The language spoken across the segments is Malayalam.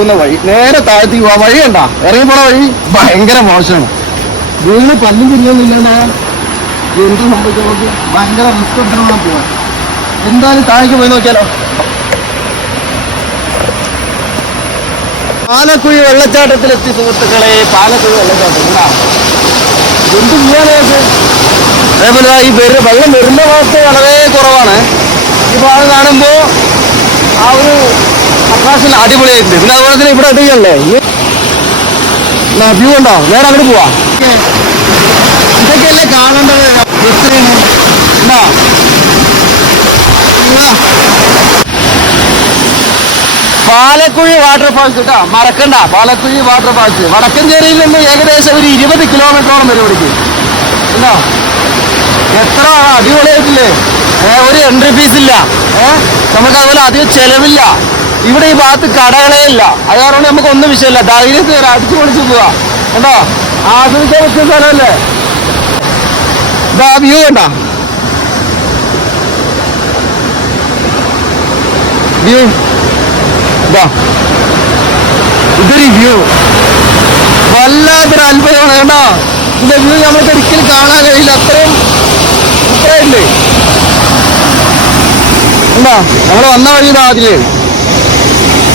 പോകുന്ന വഴി. നേരെ താഴത്തേക്ക് പോവാ. വഴി കണ്ടാ ഇറങ്ങിപ്പോണ വഴി ഭയങ്കര മോശമാണ്. വീണ് പല്ലും തിരിഞ്ഞൊന്നുമില്ലാണ്ടാ എന്ത് സംഭവിച്ചു നമുക്ക് ഭയങ്കര റിസ്ക് എടുത്തിട്ടാണ് പോവാൻ. എന്തായാലും താഴേക്ക് പോയി നോക്കിയാലോ. പാലക്കുഴി വെള്ളച്ചാട്ടത്തിലെത്തി സുഹൃത്തുക്കളെ. പാലക്കുഴി വെള്ളച്ചാട്ടം എന്താ എന്ത് ചെയ്യാനായിട്ട്. അതേപോലെ ഈ വെള്ളം വരുന്ന ഭാഗത്ത് വളരെ കുറവാണ്. ഈ ഭാഗം കാണുമ്പോൾ ആ ഒരു അട്രാക്ഷൻ അടിപൊളിയായിട്ടുണ്ട്. പിന്നെ അതുപോലെ തന്നെ ഇവിടെ അടിയല്ലേ വ്യൂ ഉണ്ടോ. നേരെ അങ്ങോട്ട് പോവാ. ഇതൊക്കെയല്ലേ കാണേണ്ടത്. പാലക്കുഴി വാട്ടർഫാൾസ് കേട്ടോ, മറക്കണ്ട. പാലക്കുഴി വാട്ടർഫാൾസ് വടക്കഞ്ചേരിയിൽ നിന്ന് ഏകദേശം ഒരു 20 കിലോമീറ്ററോളം വരും ഇവിടേക്ക്. ഉണ്ടോ എത്ര അടിപൊളിയായിട്ടില്ലേ. ഒരു എൻട്രി ഫീസ് ഇല്ല. നമുക്ക് അതുപോലെ അധികം ചെലവില്ല. ഇവിടെ ഈ ഭാഗത്ത് കടകളേ ഇല്ല. അത് കാരണം നമുക്ക് ഒന്നും വിഷയമില്ല. ധൈര്യത്തിൽ അടിച്ചു പൊളിച്ച് പോവാ. കേട്ടോ ആസ്വദിക്കാൻ പറ്റിയ സ്ഥലമല്ലേ. ഇതാ വ്യൂ കണ്ട വ്യൂ. ഇതൊരു വ്യൂ വല്ലാത്തൊരു അത്ഭുതമാണ് കേട്ടോ. ഇതിന്റെ വ്യൂ നമുക്ക് ഒരിക്കലും കാണാൻ കഴിയില്ല. അത്രയും ഇത്രയില്ലേ. എന്താ നമ്മൾ വന്ന വഴി അതിലേ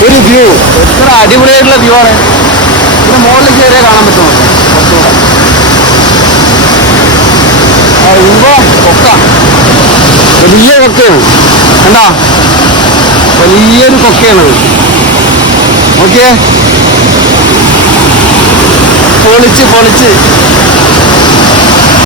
ഒരു വ്യൂ. എത്ര അടിപൊളിയായിട്ടുള്ള വ്യൂ ആണ്. ഇതിന്റെ മുകളിൽ കയറിയാൽ കാണാൻ പറ്റുമോ. കൊക്ക വലിയ കൊക്കയാണ്. കണ്ടാ വലിയൊരു കൊക്കയാണത്. ഓക്കെ പൊളിച്ച്